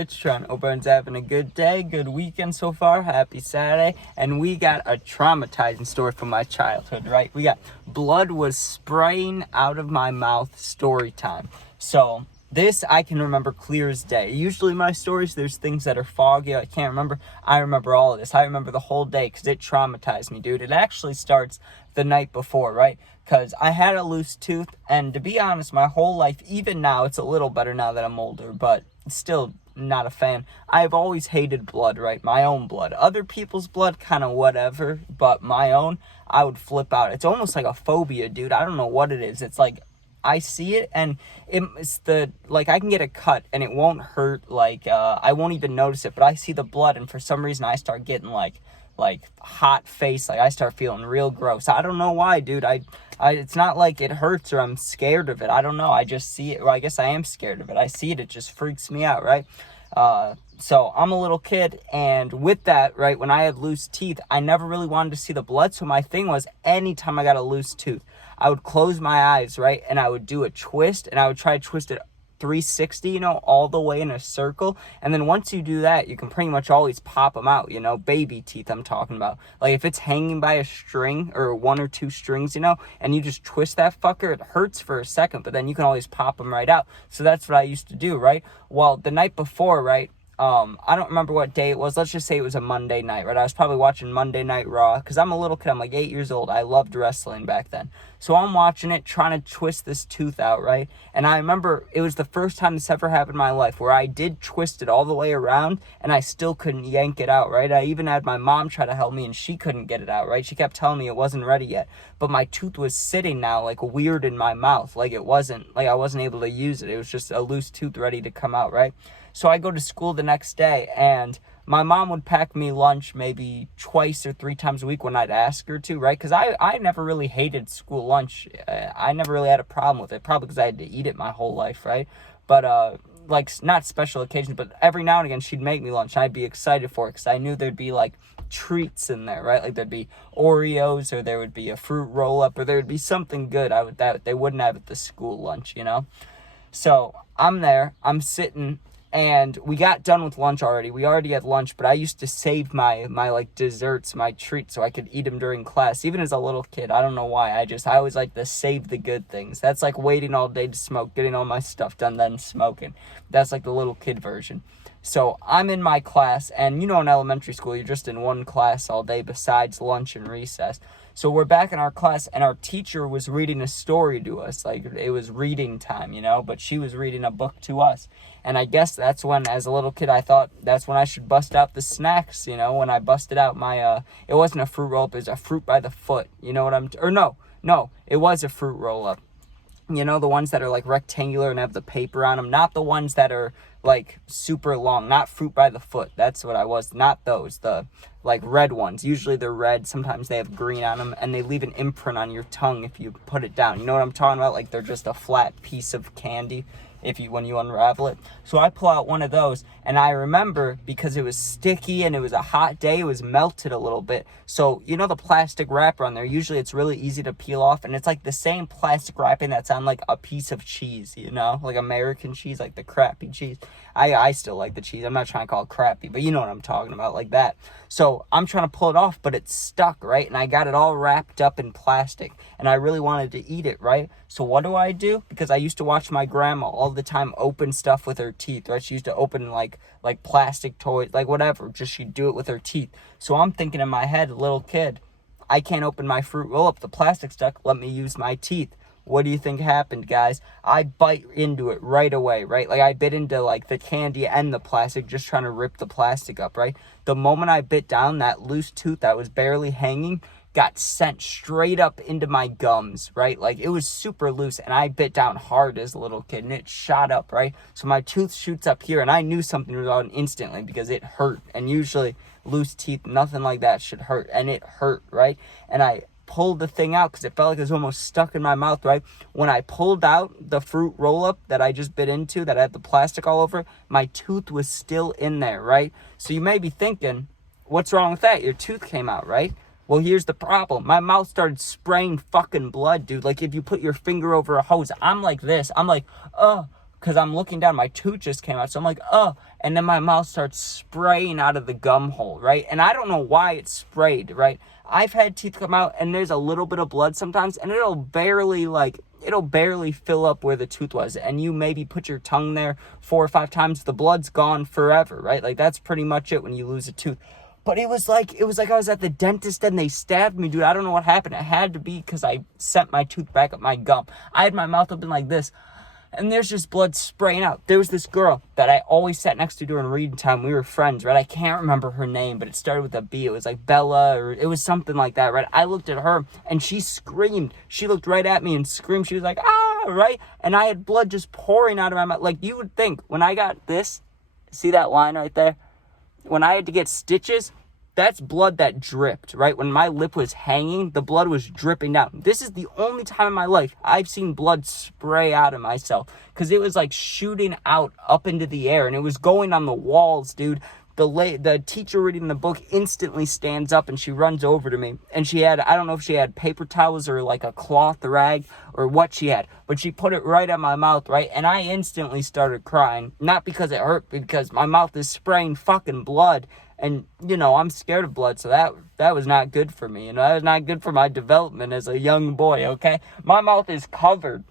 Rich. Hope everyone's having a good day, good weekend so far. Happy Saturday. And we got a traumatizing story from my childhood, right? We got blood was spraying out of my mouth story time. So this I can remember clear as day. Usually my stories, there's things that are foggy, I can't remember. I remember all of this. I remember the whole day because it traumatized me, dude. It actually starts the night before, right? Because I had a loose tooth, and to be honest, my whole life, even now, it's a little better now that I'm older, but still not a fan. I've always hated blood, right? My own blood. Other people's blood, kind of whatever, but my own, I would flip out. It's almost like a phobia, dude. I don't know what it is. It's like, I see it, and it's the, like, I can get a cut, and it won't hurt, like, I won't even notice it, but I see the blood, and for some reason, I start getting, like hot face, like, I start feeling real gross. I don't know why, dude. It's not like it hurts or I'm scared of it. I don't know. I just see it, or I guess I am scared of it. I see it, it just freaks me out, right? So I'm a little kid, and with that, right, when I had loose teeth, I never really wanted to see the blood, so my thing was, anytime I got a loose tooth, I would close my eyes, right, and I would do a twist, and I would try to twist it 360, you know, all the way in a circle. And then once you do that, you can pretty much always pop them out, you know, baby teeth I'm talking about. Like, if it's hanging by a string or one or two strings, you know, and you just twist that fucker, it hurts for a second, but then you can always pop them right out. So that's what I used to do, right? Well, the night before, right, I don't remember what day it was. Let's just say it was a Monday night, right? I was probably watching Monday Night Raw because I'm a little kid. I'm like 8 years old. I loved wrestling back then. So I'm watching it, trying to twist this tooth out, right? And I remember it was the first time this ever happened in my life where I did twist it all the way around and I still couldn't yank it out, right? I even had my mom try to help me and she couldn't get it out, right? She kept telling me it wasn't ready yet. But my tooth was sitting now like weird in my mouth. Like it wasn't, like I wasn't able to use it. It was just a loose tooth ready to come out, right? So I go to school the next day, and my mom would pack me lunch maybe twice or three times a week when I'd ask her to, right? Because I never really hated school lunch. I never really had a problem with it, probably because I had to eat it my whole life, right? But, like, not special occasions, but every now and again, she'd make me lunch, and I'd be excited for it, because I knew there'd be, like, treats in there, right? Like, there'd be Oreos, or there would be a fruit roll-up, or there would be something good that they wouldn't have at the school lunch, you know? So I'm there, I'm sitting, and we got done with lunch already. We already had lunch, but I used to save my like desserts, my treats, so I could eat them during class. Even as a little kid, I don't know why. I always like to save the good things. That's like waiting all day to smoke, getting all my stuff done, then smoking. That's like the little kid version. So I'm in my class, and you know in elementary school, you're just in one class all day besides lunch and recess. So we're back in our class, and our teacher was reading a story to us. Like, it was reading time, you know, but she was reading a book to us. And I guess that's when, as a little kid, I thought that's when I should bust out the snacks, you know, when I busted out my, it wasn't a fruit roll-up, it was a fruit by the foot, you know what no, it was a fruit roll-up. You know, the ones that are, like, rectangular and have the paper on them, not the ones that are, like, super long, not fruit by the foot, that's what I was, not those, the, like, red ones. Usually they're red, sometimes they have green on them, and they leave an imprint on your tongue if you put it down. You know what I'm talking about? Like, they're just a flat piece of candy when you unravel it. So I pull out one of those, and I remember, because it was sticky and it was a hot day, it was melted a little bit. So, you know the plastic wrapper on there, usually it's really easy to peel off, and it's like the same plastic wrapping that's on like a piece of cheese, you know, like American cheese, like the crappy cheese. I still like the cheese. I'm not trying to call it crappy, but you know what I'm talking about, like that. So I'm trying to pull it off, but it's stuck, right? And I got it all wrapped up in plastic, and I really wanted to eat it, right? So what do? Because I used to watch my grandma all the time open stuff with her teeth, right? She used to open like plastic toys, like whatever, just she'd do it with her teeth. So I'm thinking in my head, little kid, I can't open my fruit roll-up, the plastic stuck, let me use my teeth. What do you think happened, guys? I bite into it right away, right? Like, I bit into, like, the candy and the plastic, just trying to rip the plastic up, right? The moment I bit down, that loose tooth that was barely hanging got sent straight up into my gums, right? Like, it was super loose, and I bit down hard as a little kid, and it shot up, right? So my tooth shoots up here, and I knew something was on instantly because it hurt, and usually loose teeth, nothing like that should hurt, and it hurt, right? And I pulled the thing out because it felt like it was almost stuck in my mouth, right? When I pulled out the fruit roll-up that I just bit into, that had the plastic all over, my tooth was still in there, right? So you may be thinking, what's wrong with that? Your tooth came out, right? Well, here's the problem. My mouth started spraying fucking blood, dude. Like, if you put your finger over a hose, I'm like this. I'm like, because I'm looking down, my tooth just came out. So I'm like, oh, and then my mouth starts spraying out of the gum hole, right? And I don't know why it sprayed, right? I've had teeth come out and there's a little bit of blood sometimes, and it'll barely fill up where the tooth was. And you maybe put your tongue there 4 or 5 times, the blood's gone forever, right? Like, that's pretty much it when you lose a tooth. But it was like I was at the dentist and they stabbed me, dude. I don't know what happened. It had to be because I sent my tooth back up my gum. I had my mouth open like this, and there's just blood spraying out. There was this girl that I always sat next to during reading time. We were friends, right? I can't remember her name, but it started with a B. It was like Bella, or it was something like that, right? I looked at her and she screamed. She looked right at me and screamed. She was like, ah, right? And I had blood just pouring out of my mouth. Like, you would think when I got this, see that line right there? When I had to get stitches, that's blood that dripped, right? When my lip was hanging, the blood was dripping down. This is the only time in my life I've seen blood spray out of myself, because it was like shooting out up into the air, and it was going on the walls, dude. The teacher reading the book instantly stands up and she runs over to me, and she had, I don't know if she had paper towels or like a cloth rag or what she had, but she put it right at my mouth, right? And I instantly started crying, not because it hurt, because my mouth is spraying fucking blood. And, you know, I'm scared of blood, so that was not good for me. You know, that was not good for my development as a young boy, okay? My mouth is covered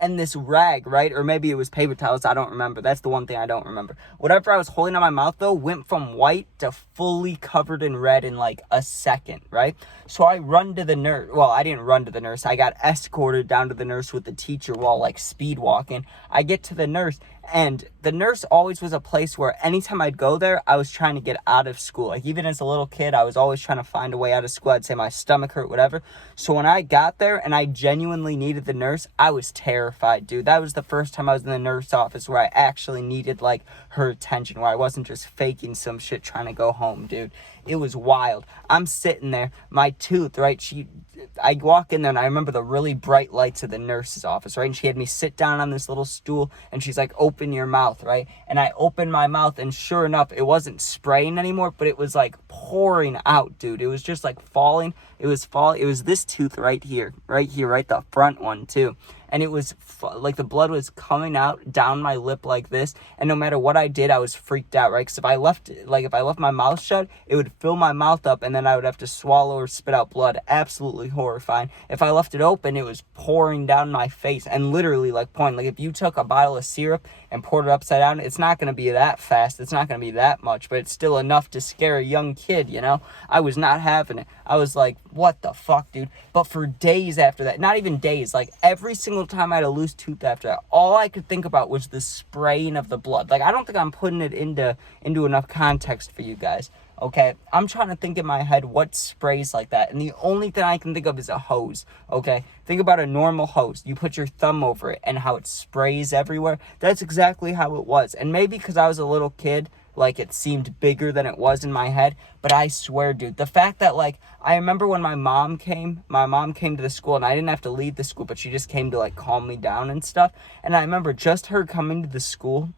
and this rag, right? Or maybe it was paper towels, I don't remember. That's the one thing I don't remember. Whatever I was holding on my mouth, though, went from white to fully covered in red in like a second, right? So I run to the nurse. Well, I didn't run to the nurse. I got escorted down to the nurse with the teacher while like speed walking. I get to the nurse, and the nurse always was a place where anytime I'd go there, I was trying to get out of school. Like, even as a little kid, I was always trying to find a way out of school. I'd say my stomach hurt, whatever. So when I got there and I genuinely needed the nurse, I was terrified, dude. That was the first time I was in the nurse office where I actually needed, like, her attention, where I wasn't just faking some shit trying to go home, dude. It was wild. I'm sitting there, my tooth, right? I walk in there and I remember the really bright lights of the nurse's office, right? And she had me sit down on this little stool and she's like, open your mouth, right? And I opened my mouth and sure enough, it wasn't spraying anymore, but it was like pouring out, dude. It was just like falling. It was this tooth right here, right? The front one too. And it was like the blood was coming out down my lip like this. And no matter what I did, I was freaked out, right? Because if I left my mouth shut, it would fill my mouth up and then I would have to swallow or spit out blood. Absolutely horrifying. If I left it open, it was pouring down my face and literally like pouring. Like, if you took a bottle of syrup and poured it upside down, it's not going to be that fast. It's not going to be that much, but it's still enough to scare a young kid, you know? I was not having it. I was like, what the fuck, dude? But for days after that, not even days, like every single time I had a loose tooth after that, all I could think about was the spraying of the blood. Like, I don't think I'm putting it into enough context for you guys. Okay, I'm trying to think in my head what sprays like that, and the only thing I can think of is a hose. Okay, think about a normal hose. You put your thumb over it and how it sprays everywhere. That's exactly how it was. And maybe because I was a little kid, like, it seemed bigger than it was in my head. But I swear, dude, the fact that, like, I remember when my mom came to the school, and I didn't have to leave the school, but she just came to, like, calm me down and stuff. And I remember just her coming to the school,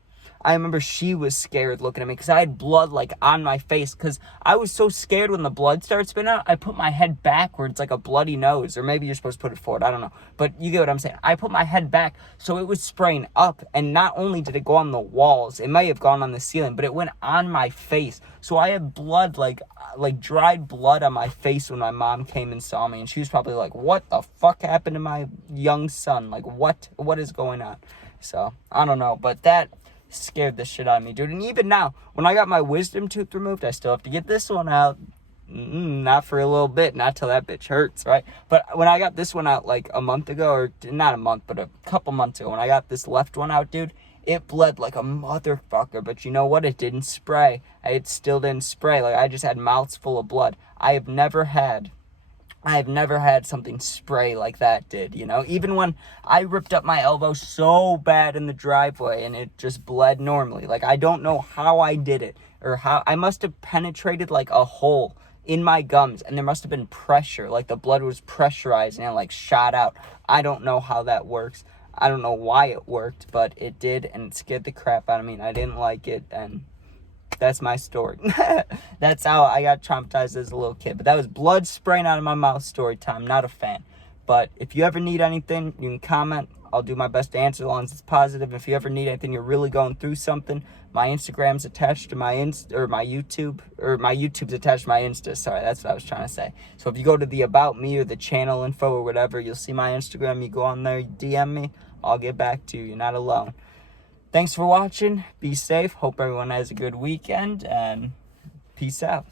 I remember she was scared looking at me because I had blood like on my face, because I was so scared when the blood started spitting out. I put my head backwards like a bloody nose, or maybe you're supposed to put it forward. I don't know, but you get what I'm saying. I put my head back, so it was spraying up, and not only did it go on the walls, it may have gone on the ceiling, but it went on my face. So I had blood, like dried blood on my face when my mom came and saw me, and she was probably like, what the fuck happened to my young son? Like, what is going on? So I don't know, but that scared the shit out of me, dude. And even now, when I got my wisdom tooth removed, I still have to get this one out. Not for a little bit, not till that bitch hurts, right? But when I got this one out like a month ago, or not a month, but a couple months ago, when I got this left one out, dude, it bled like a motherfucker. But you know what? It didn't spray. It still didn't spray. Like, I just had mouths full of blood. I have never had something spray like that did, you know? Even when I ripped up my elbow so bad in the driveway and it just bled normally. Like, I don't know how I did it, or how I must have penetrated like a hole in my gums, and there must have been pressure, like the blood was pressurized and it like shot out. I don't know how that works. I don't know why it worked, but it did, and it scared the crap out of me, and I didn't like it, and that's my story. That's how I got traumatized as a little kid. But that was blood spraying out of my mouth story time. Not a fan. But if you ever need anything, you can comment. I'll do my best to answer as long as it's positive. If you ever need anything, you're really going through something, my Instagram's attached to my YouTube, or my YouTube's attached to my Insta. Sorry, that's what I was trying to say. So if you go to the About Me or the channel info or whatever, you'll see my Instagram. You go on there, DM me, I'll get back to you. You're not alone. Thanks for watching. Be safe. Hope everyone has a good weekend, and peace out.